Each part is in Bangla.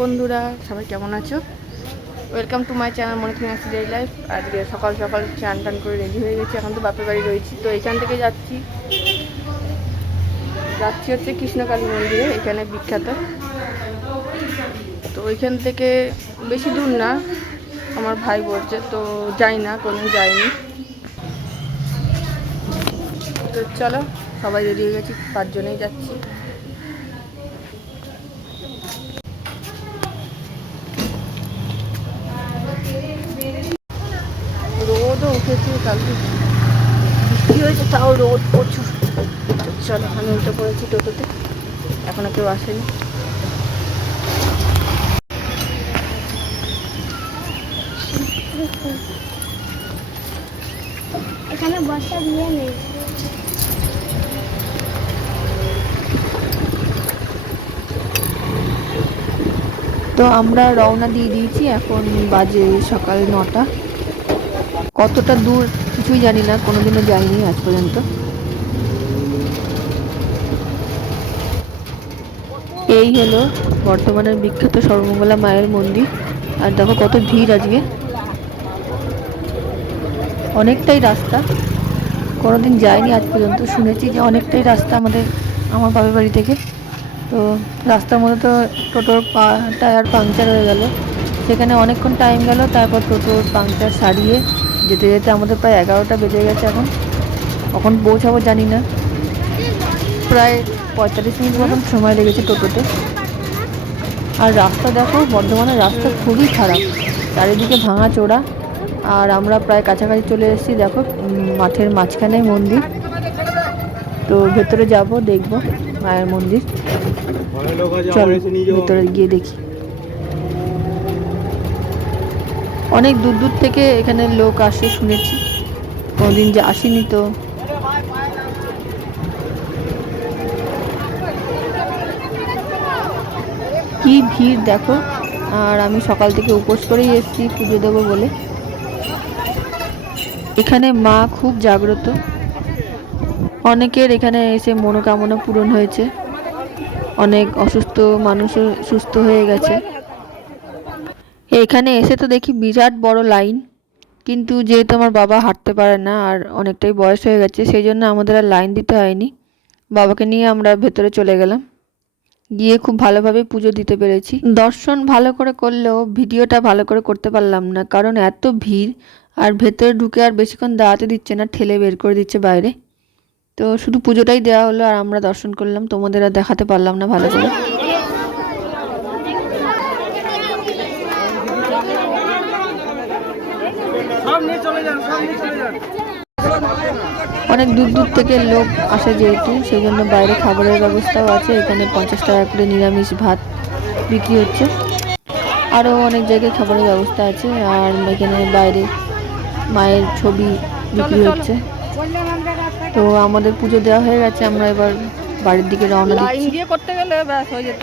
বন্ধুরা, সবাই কেমন আছো? ওয়েলকাম টু মাই চ্যানেল মনে থেকে ডে লাইফ আজকে সকাল সকাল চান টান করে রেডি হয়ে গেছি। এখন তো বাপের বাড়ি রয়েছি। তো এখান থেকে যাচ্ছি। যাচ্ছি হচ্ছে কৃষ্ণকালী মন্দিরে, এখানে বিখ্যাত। তো ওইখান থেকে বেশি দূর না, আমার ভাই বলছে, তো যাই না, কোনো যাইনি। তো চলো, সবাই রেডি হয়ে গেছি, পাঁচজনেই যাচ্ছি। উঠেছে কালকে। বৃষ্টি হয়েছে তাও রোদ প্রচুর। চলো আমি উঠে পড়েছি টোটোতে। এখনও কেউ আসেনি। এখানে বসার ইয়ে নেই। তো আমরা রওনা দিয়ে দিয়েছি এখন বাজে সকাল নটা। কতটা দূর কিছুই জানি না, কোনোদিনও যাইনি আজ পর্যন্ত। এই হলো বর্তমানের বিখ্যাত সর্বমঙ্গলা মায়ের মন্দির। আর দেখো কত ভিড় আজকে। অনেকটাই রাস্তা। কোনোদিন যাইনি আজ পর্যন্ত। শুনেছি যে অনেকটাই রাস্তা আমাদের, আমার বাবার বাড়ি থেকে। তো রাস্তার মধ্যে তো টোটোর পা, টায়ার পাংচার হয়ে গেল। সেখানে অনেকক্ষণ টাইম গেল, তারপর টোটোর পাংচার সারিয়ে যেতে যেতে আমাদের প্রায় এগারোটা বেজে গেছে এখন। কখন পৌঁছাবো জানি না। প্রায় পঁয়তাল্লিশ মিনিট মতন সময় লেগেছে টোটোতে। আর রাস্তা দেখো বর্ধমানের রাস্তা খুবই খারাপ। চারিদিকে ভাঙা চোরা আর আমরা প্রায় কাছাকাছি চলে এসেছি দেখো মাঠের মাঝখানে মন্দির। তো ভেতরে যাব দেখব মায়ের মন্দির। চল ভেতরে গিয়ে দেখি। অনেক দূর দূর থেকে এখানে লোক আসে, শুনেছি। কোনোদিন যে আসেনি তো। কি ভিড়, দেখো। আর আমি সকাল থেকে উপোস করেই এসেছি পুজো দেবো বলে। এখানে মা খুব জাগ্রত। অনেকের এখানে এসে মনোকামনা পূরণ হয়েছে। অনেক অসুস্থ মানুষও সুস্থ হয়ে গেছে। এখানে এসে তো দেখি বিরাট বড় লাইন। কিন্তু যেহেতু আমার বাবা হাঁটতে পারে না আর অনেকটাই বয়স হয়ে গেছে, সেই জন্য আমাদের আর লাইন দিতে হয়নি। বাবাকে নিয়ে আমরা ভেতরে চলে গেলাম। গিয়ে খুব ভালোভাবে পুজো দিতে পেরেছি। দর্শন ভালো করে করলেও ভিডিওটা ভালো করে করতে পারলাম না, কারণ এত ভিড় আর ভেতরে ঢুকে আর বেশিক্ষণ দাঁড়াতে দিচ্ছে না, ঠেলে বের করে দিচ্ছে বাইরে। তো শুধু পুজোটাই দেওয়া হলো আর আমরা দর্শন করলাম, তোমাদের আর দেখাতে পারলাম না ভালো করে। অনেক দূর দূর থেকে লোক আসে যেহেতু সেই জন্য বাইরে খাবারের ব্যবস্থাও আছে। এখানে পঞ্চাশ টাকা করে নিরামিষ ভাত বিক্রি হচ্ছে। আরও অনেক জায়গায় খাবারের ব্যবস্থা আছে আর এখানে বাইরে মায়ের ছবি বিক্রি হচ্ছে। তো আমাদের পুজো দেওয়া হয়ে গেছে আমরা এবার বাড়ির দিকে রওনা দিচ্ছি। দিয়ে করতে গেলে ব্যাস হয়ে যেত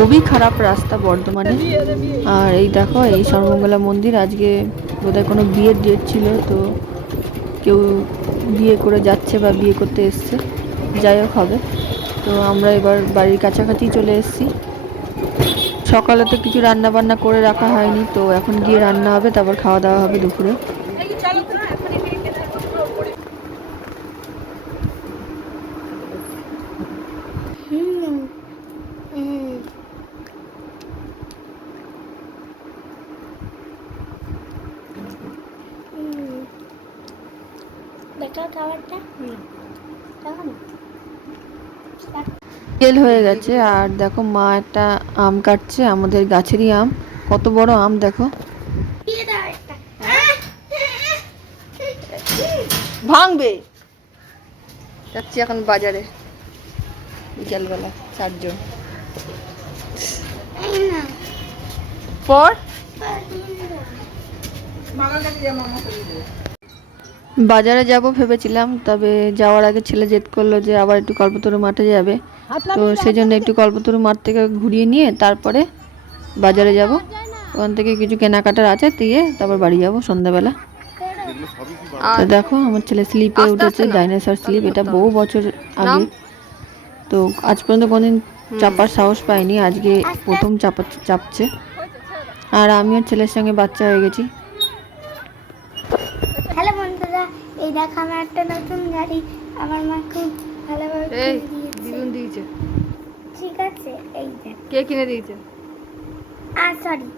খুবই খারাপ রাস্তা বর্ধমানে। আর এই দেখো, এই সর্বমঙ্গলা মন্দির, আজকে বোধহয় কোনো বিয়ের ডেট ছিল, তো কেউ বিয়ে করে যাচ্ছে বা বিয়ে করতে এসছে। যাই হোক, হবে। তো আমরা এবার বাড়ির কাছাকাছি চলে এসেছি। সকালে তো কিছু রান্না বান্না করে রাখা হয়নি, তো এখন গিয়ে রান্না হবে, তারপর খাওয়া দাওয়া হবে দুপুরে হুম হুম হুম। দেখাও খাবারটা তেল হয়ে গেছে আর দেখো মা একটা আম কাটছে আমাদের গাছেরই আম। কত বড় আম দেখো। দিয়ে দাও একটা। ভাঙবে। যাচ্ছি এখন বাজারে। বিকালবেলা চারজন। এই না পর? বাজারে যাব ভেবেছিলাম তবে যাওয়ার আগে ছেলে জেদ করল যে আবার একটু কল্পতরু মাঠে যাবে। তো সেই জন্য একটু কল্পতরু মাঠ থেকে ঘুরিয়ে নিয়ে তারপরে বাজারে যাব। ওখান থেকে কিছু কেনাকাটার আছে দিয়ে তারপর বাড়ি যাব সন্ধ্যাবেলা। তো দেখো আমার ছেলে স্লিপে উঠেছে ডাইনোসর স্লিপ এটা বহু বছর আগে। তো আজ পর্যন্ত কোনদিন চাপার সাহস পাইনি আজকে প্রথম চাপা চাপছে। আর আমিও ছেলের সঙ্গে বাচ্চা হয়ে গেছি হ্যালো বন্ধুরা এই দেখো আমার একটা নতুন গাড়ি। আমার মা খুব ভালোভাবে এই কিনে দিয়েছে। ঠিক আছে এই দেখ। কে কিনে দিয়েছে? আর সরি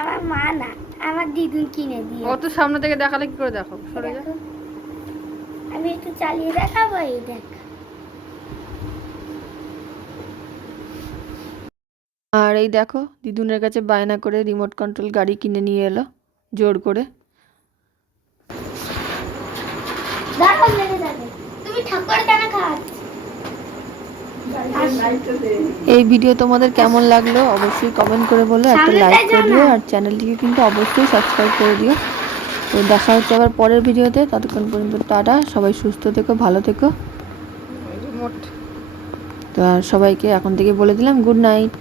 আমার মা না আমার দিদুন কিনে দিয়ে অত সামনে থেকে দেখালে কি করে দেখো? সরে যা। আমি একটু চালিয়ে দেখাবো এই দেখ। আর এই দেখো দিদুনের কাছে বায়না করে রিমোট কন্ট্রোল গাড়ি কিনে নিয়ে এলো জোর করে। দেখো লেগে যাবে তুমি ঠাকুর কেন খাওয়াচ্ছ এই ভিডিও তোমাদের কেমন লাগল অবশ্যই কমেন্ট করে বলো একটা লাইক করে দিও আর চ্যানেলটিকে কিন্তু অবশ্যই সাবস্ক্রাইব করে দিও। তো দেখা হচ্ছে আবার পরের ভিডিওতে ততক্ষণ পর্যন্ত টাটা সবাই সুস্থ থেকো ভালো থেকো। তো আর সবাইকে এখন থেকে বলে দিলাম গুড নাইট